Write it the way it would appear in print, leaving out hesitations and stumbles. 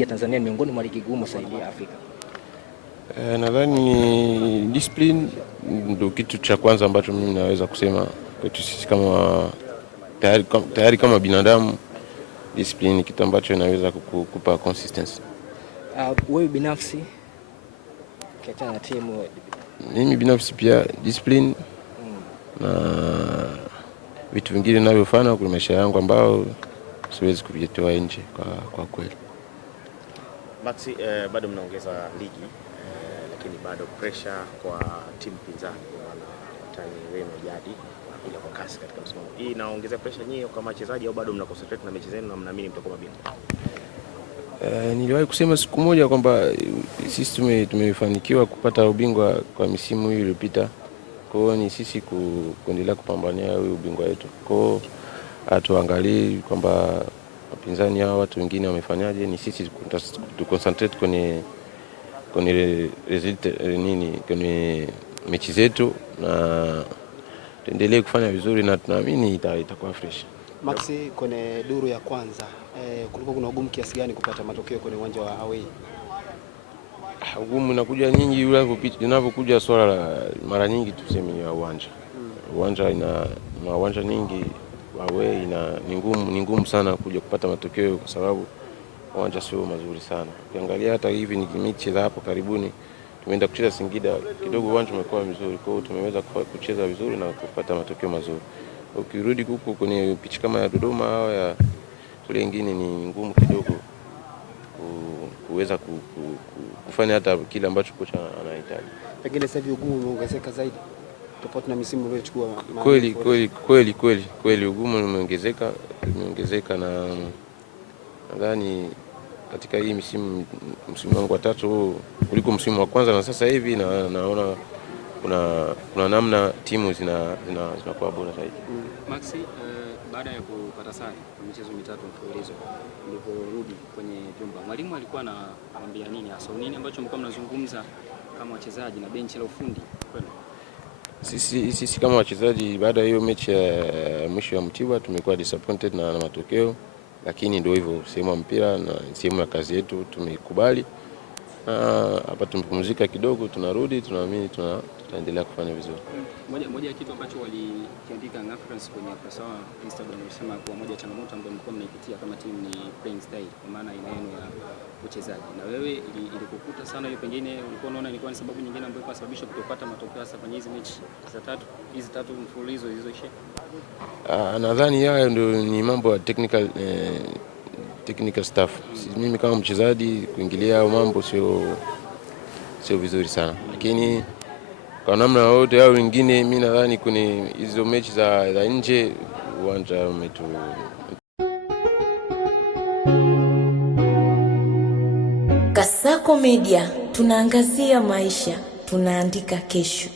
ya Tanzania ni miongoni mwa ligi gumu zaidi ya Afrika. Nadhani discipline ndio kitu cha kwanza ambacho mimi naweza kusema kwetu sisi kama tayari kama binadamu. Discipline ni kitu ambacho inaweza kukupa consistency. Wewe binafsi kiachana na timu, mimi binafsi pia discipline na vitu vingine ninavyofanya kwa maisha yangu ambao siwezi kuvitoa nje kwa kweli. Maxi, bado mnaongeza ligi lakini bado pressure kwa timu pinzani na watani wenu jadi bila kwa kasi katika msimamo. Hii inaongeza pressure nyinyi kama wachezaji au bado mna concentrate na mechi zenu na mnaamini mtakuwa mabingwa? Niliwahi kusema siku moja kwamba sisi tumefanikiwa kupata ubingwa kwa misimu hii iliyopita. Kwa hiyo ni sisi kuendelea kupambania huo ubingwa wetu. Kwa hiyo tuangalie kwamba wapinzani hao watu wengine wamefanyaje, ni sisi tu concentrate kwenye result kwenye mechi zetu na tuendelee kufanya vizuri na tunaamini itakuwa fresh. Maxi, kwenye duru ya kwanza kulikuwa kuna ugumu kiasi gani kupata matokeo kwenye uwanja wa away? Ugumu unakuja nyingi unavyokuja swala la mara nyingi tuseme ya uwanja. Uwanja ina uwanja nyingi away ni ngumu sana kuja kupata matokeo kwa sababu uwanja sio mazuri sana. Ukiangalia hata hivi ni mechi za hapo karibuni tumeenda kucheza Singida, kidogo uwanja umekuwa mzuri, kwa hiyo tumeweza kucheza vizuri na kupata matokeo mazuri. Ukirudi huko kwenye pitch kama ya Dodoma au ya kule nyingine ni ngumu kidogo kuweza kufanya hata kile ambacho kocha anahitaji. Pengine sasa hivi ugumu umeongezeka zaidi tofauti na misimu iliyochukua. Kweli ugumu umeongezeka na nadhani katika hii msimu wangu wa tatu kuliko msimu wa kwanza na sasa hivi naona kuna namna timu zinakuwa bora zaidi. Maxi, baada ya kupata sare kwa michezo mitatu mfululizo mliporudi kwenye jumba, mwalimu alikuwa anawaambia nini hasa? Nini ambacho mlikuwa mnazungumza kama wachezaji na benchi la ufundi kwenu? Sisi kama wachezaji baada ya hiyo mechi ya mwisho ya Mtibwa tumekuwa disappointed na matokeo, lakini ndio hivyo, sehemu ya mpira na sehemu ya kazi yetu, tumekubali. Hapa tumepumzika kidogo, tunarudi, tunaamini tutaendelea kufanya vizuri. Moja ya kitu ambacho walikiandika Africans kwenye ukurasa wa Instagram wanasema kwa moja changamoto ambayo mlikuwa mnaipitia kama timu ni playing style, kwa maana aina yenu ya uchezaji. Na wewe ilikukuta sana hiyo, pengine ulikuwa unaona ilikuwa ni sababu nyingine ambayo ilikuwa kutopata matokeo hasa kwenye hizi mechi hizi tatu mfululizo zilizoisha? Nadhani hayo ndio ni mambo ya technical staff. Mimi kama mchezaji kuingilia hayo mambo sio vizuri sana, lakini kwa namna yote hao wengine mimi nadhani kwenye hizo mechi za nje uwanja umetu. Kasako Media, tunaangazia maisha, tunaandika kesho.